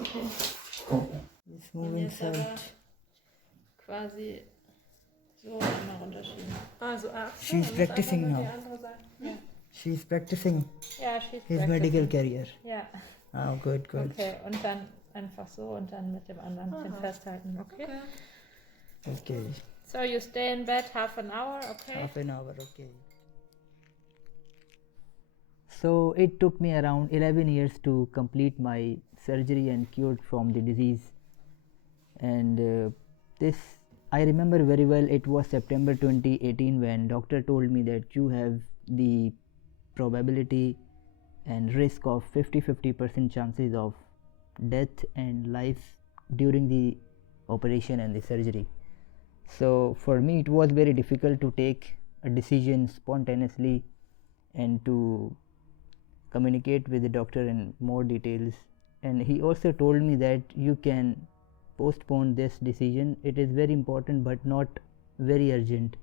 okay. Let's move Und jetzt inside. aber quasi so einmal runterschieben. She's muss einfach practicing nur now. die andere Seite. Ja, She's practicing ja she's his practicing. medical career. Ja, Oh, good. okay. Und dann einfach so und dann mit dem anderen den festhalten, okay? Okay. So you stay in bed half an hour, okay? Half an hour, okay. So it took me around 11 years to complete my surgery and cured from the disease. And this, I remember very well, it was September 2018 when doctor told me that you have the probability and risk of 50% chances of death and life during the operation and the surgery. So for me it was very difficult to take a decision spontaneously and to communicate with the doctor in more details. And he also told me that you can postpone this decision, it is very important but not very urgent.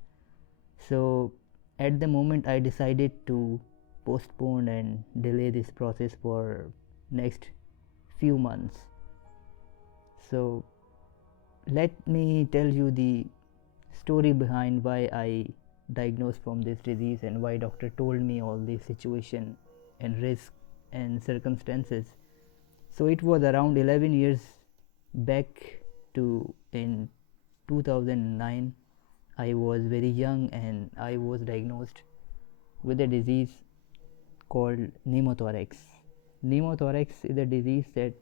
So at the moment I decided to postpone and delay this process for next few months. So let me tell you the story behind why I diagnosed from this disease and why doctor told me all this situation and risk and circumstances. So it was around 11 years back to in 2009. I was very young and I was diagnosed with a disease called pneumothorax. Pneumothorax is a disease that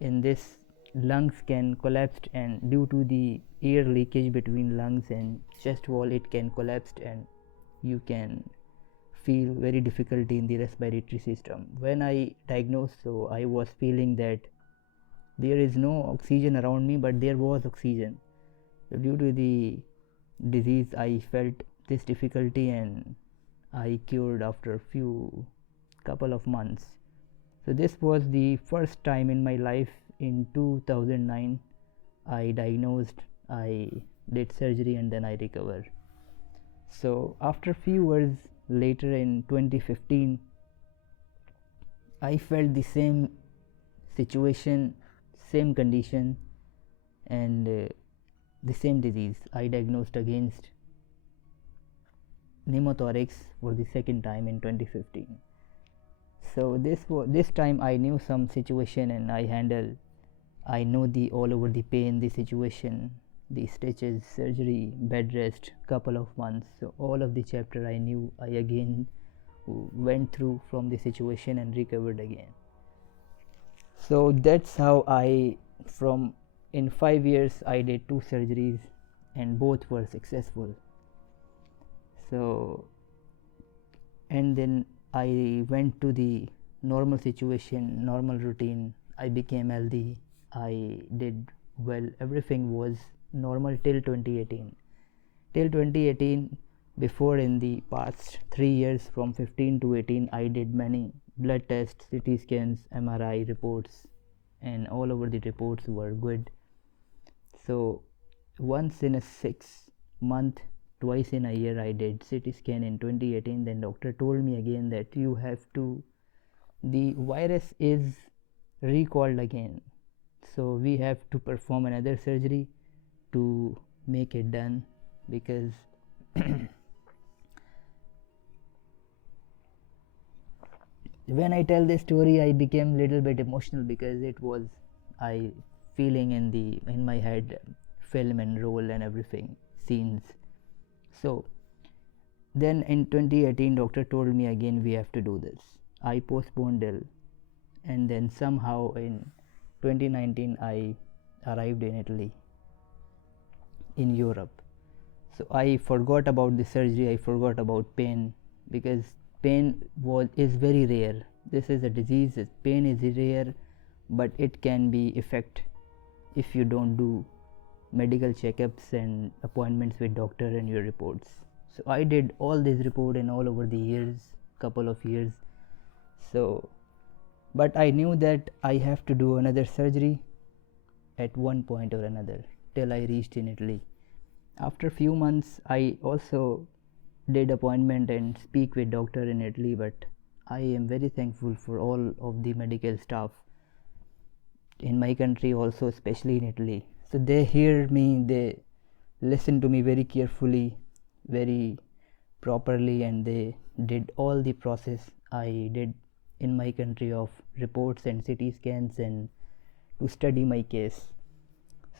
in this lungs can collapse, and due to the air leakage between lungs and chest wall it can collapse and you can feel very difficulty in the respiratory system. When I diagnosed, so I was feeling that there is no oxygen around me, but there was oxygen. So due to the disease I felt this difficulty and I cured after couple of months. So this was the first time in my life. In 2009 I diagnosed, I did surgery and then I recovered. So after few years later in 2015 I felt the same situation, same condition and the same disease. I diagnosed against pneumothorax for the second time in 2015. So this time I knew some situation and I know the all over the pain, the situation, the stitches, surgery, bed rest, couple of months. So all of the chapter I knew. I again went through from the situation and recovered again. So that's how from in 5 years I did 2 surgeries and both were successful. So and then I went to the normal situation, normal routine. I became healthy. I did well. Everything was normal till 2018. Till 2018, before in the past 3 years from 15 to 18, I did many blood tests, CT scans, MRI reports, and all over the reports were good. So once in a 6 month, twice in a year I did CT scan in 2018. Then doctor told me again that you have to, the virus is recalled again, so we have to perform another surgery to make it done, because when I tell this story I became little bit emotional because it was I feeling in my head film and role and everything scenes. So then in 2018 doctor told me again we have to do this. I postponed it and then somehow in 2019 I arrived in Italy, in Europe. So I forgot about the surgery, I forgot about pain, because pain is very rare. This is a disease, pain is rare, but it can be effect if you don't do medical checkups and appointments with doctor and your reports. So I did all this report and all over the years, couple of years. So but I knew that I have to do another surgery at one point or another till I reached in Italy. After few months I also did appointment and speak with doctor in Italy, but I am very thankful for all of the medical staff in my country also, especially in Italy. So they hear me, they listen to me very carefully, very properly, and they did all the process I did in my country of reports and CT scans and to study my case.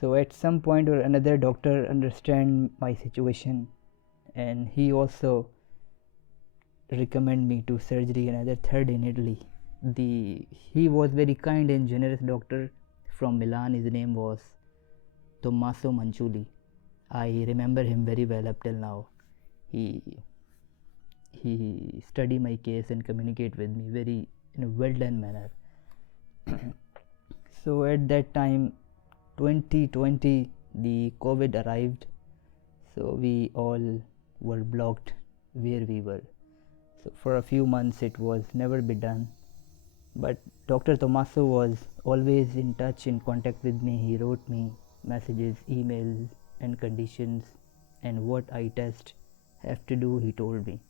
So at some point or another, doctor understand my situation, and he also recommend me to surgery another third in Italy. He was very kind and generous doctor from Milan. His name was Tommaso Manciulli. I remember him very well up till now. He study my case and communicate with me very in a well done manner. So at that time 2020 the COVID arrived, so we all were blocked where we were. So for a few months it was never be done, but Dr. Tommaso was always in touch, in contact with me. He wrote me messages, emails, and conditions, and what I test have to do, he told me.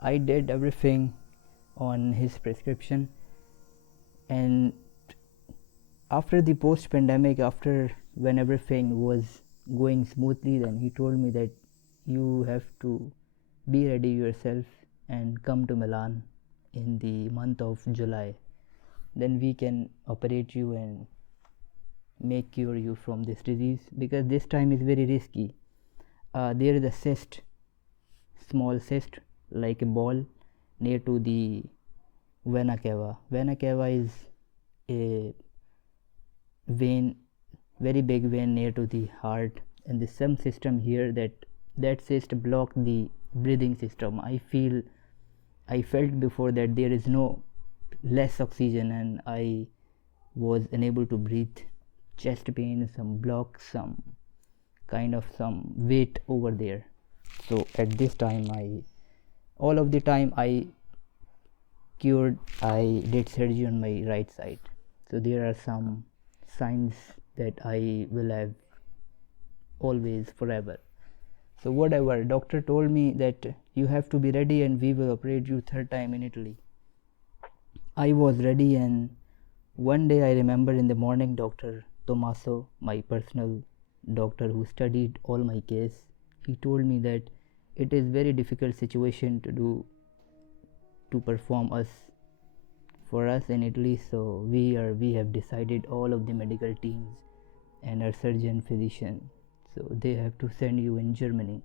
I did everything on his prescription, and after the post pandemic, after when everything was going smoothly, then he told me that you have to be ready yourself and come to Milan in the month of July. Then we can operate you and make cure you from this disease, because this time is very risky. There is a cyst, small cyst like a ball near to the vena cava. Vena cava is a vein, very big vein near to the heart, and there's some system here that cyst block the breathing system. I felt before that there is no less oxygen, and I was unable to breathe. Chest pain, some block, some kind of some weight over there. So at this time all of the time I cured, I did surgery on my right side. So there are some signs that I will have always, forever. So whatever, doctor told me that you have to be ready and we will operate you third time in Italy. I was ready, and one day I remember in the morning, Dr. Tommaso, my personal doctor who studied all my case, he told me that it is very difficult situation to perform us for us in Italy. So we have decided, all of the medical teams and our surgeon physician, so they have to send you in Germany,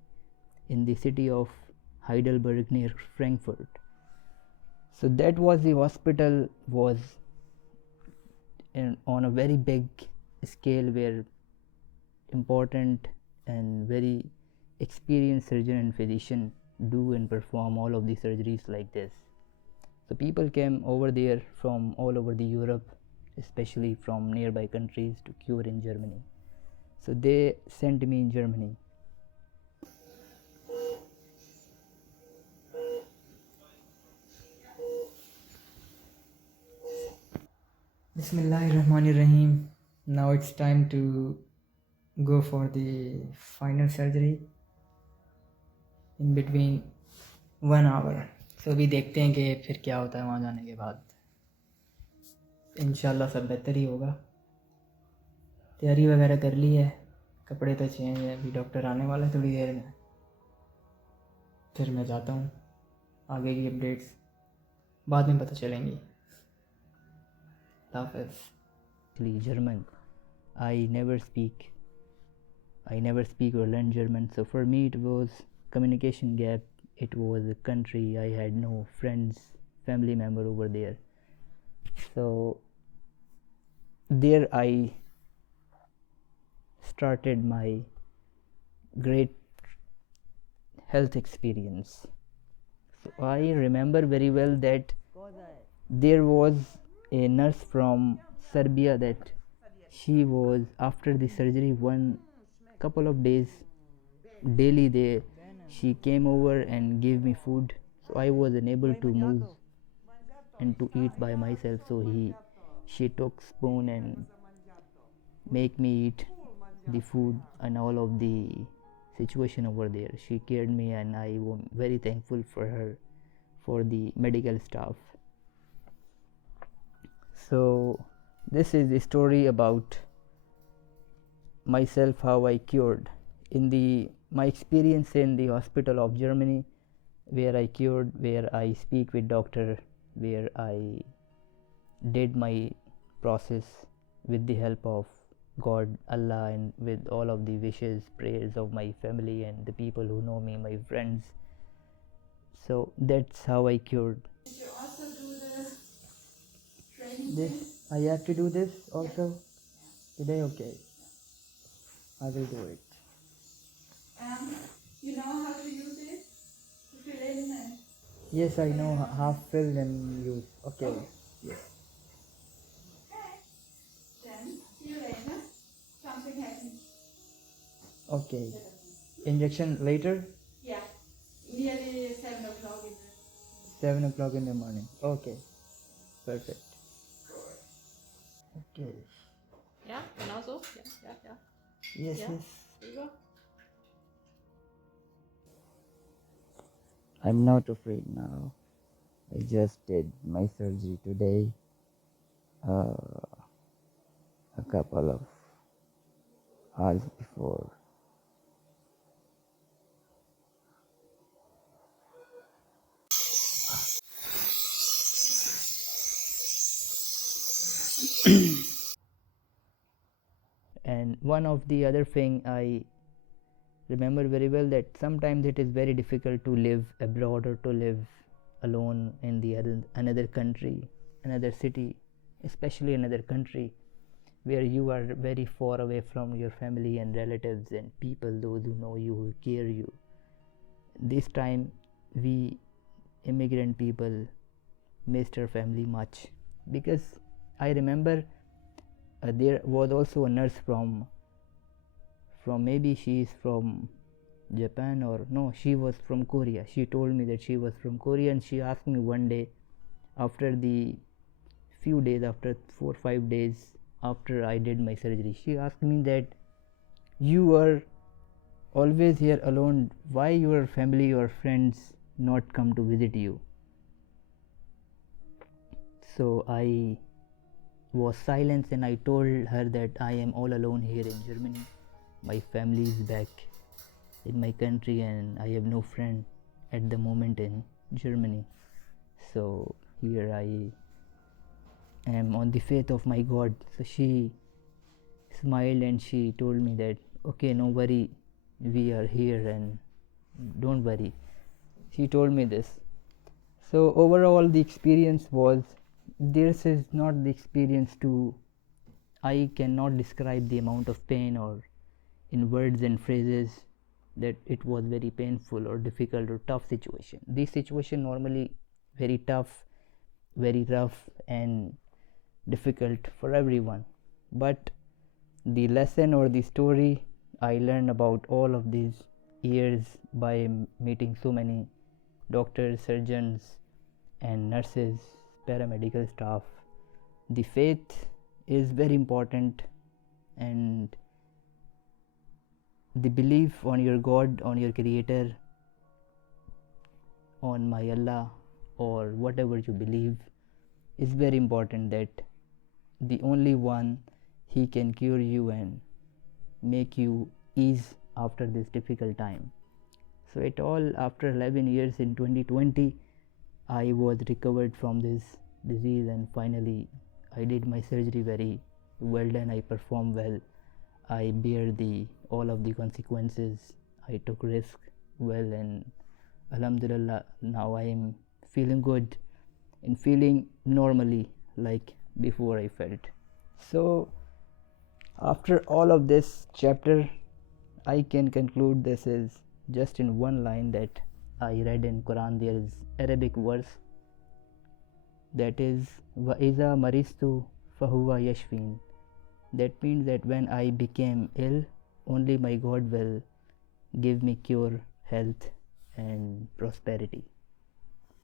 in the city of Heidelberg near Frankfurt. So that was the hospital was on a very big scale, where important and very experienced surgeon and physician do and perform all of the surgeries like this. So people came over there from all over the Europe, especially from nearby countries, to cure in Germany. So they sent me in Germany. Bismillahirrahmanirrahim. Now it's time to go for the final surgery in between 1 hour. So अभी देखते हैं कि फिर क्या होता है वहाँ जाने के बाद. इंशाल्लाह सब बेहतर ही होगा. तैयारी वगैरह कर ली है, कपड़े तो चेंज है, अभी डॉक्टर आने वाला है थोड़ी देर में. फिर मैं जाता हूँ, आगे की अपडेट्स बाद में पता चलेंगी. German. I never speak or learn German. So for me it was communication gap. It was a country I had no friends, family member over there. So there I started my great health experience. So I remember very well that there was a nurse from Serbia that she was, after the surgery, one couple of days daily she came over and gave me food. So I was unable to move and to eat by myself, so she took spoon and make me eat the food and all of the situation over there. She cared me, and I am very thankful for her, for the medical staff. So this is the story about myself, how I cured. My experience in the hospital of Germany, where I cured, where I speak with doctor, where I did my process with the help of God, Allah, and with all of the wishes, prayers of my family and the people who know me, my friends. So that's how I cured. Did you also do the training? This I have to do this also today. Okay, I will do it. You know how to use it? To fill in and Yes, I know half fill and use. Okay. Yes. okay. Then see you later. Something happens. Okay. Injection later. Yeah. Nearly 7 o'clock in the 7 o'clock in the morning. Okay. Perfect. Okay. Ja, genau so. Ja. Yes, Ja. yes. Rüber. I'm not afraid now. I just did my surgery today. A couple of hours before. And one of the other thing I remember very well, that sometimes it is very difficult to live abroad or to live alone in the another country, another city, especially another country where you are very far away from your family and relatives and people, those who know you, who care you. This time we immigrant people missed our family much, because I remember there was also a nurse from maybe she is from Japan, or no, she was from Korea. She told me that she was from Korea, and she asked me one day, after the few days, after 4 or 5 days after I did my surgery, she asked me that you are always here alone, why your family or friends not come to visit you? So I was silent and I told her that I am all alone here in Germany. My family is back in my country and I have no friend at the moment in Germany. So here I am on the faith of my God. So she smiled and she told me that, okay, no worry, we are here and don't worry. She told me this. So overall the experience was, this is not the experience to, I cannot describe the amount of pain or in words and phrases, that it was very painful or difficult or tough situation. This situation normally very tough, very rough and difficult for everyone, but the lesson or the story I learned about all of these years by meeting so many doctors, surgeons and nurses, paramedical staff, the faith is very important, and the belief on your God, on your creator, on my Allah, or whatever you believe, is very important, that the only one, he can cure you and make you ease after this difficult time. So it all, after 11 years in 2020 I was recovered from this disease, and finally I did my surgery very well done. I performed well, I bear all of the consequences, I took risk well, and Alhamdulillah, now I am feeling good and feeling normally like before I felt. So after all of this chapter, I can conclude this is just in one line that I read in Quran. There is Arabic verse that is wa iza maristu fahuwa yashfin. That means that when I became ill, only my God will give me cure, health and prosperity.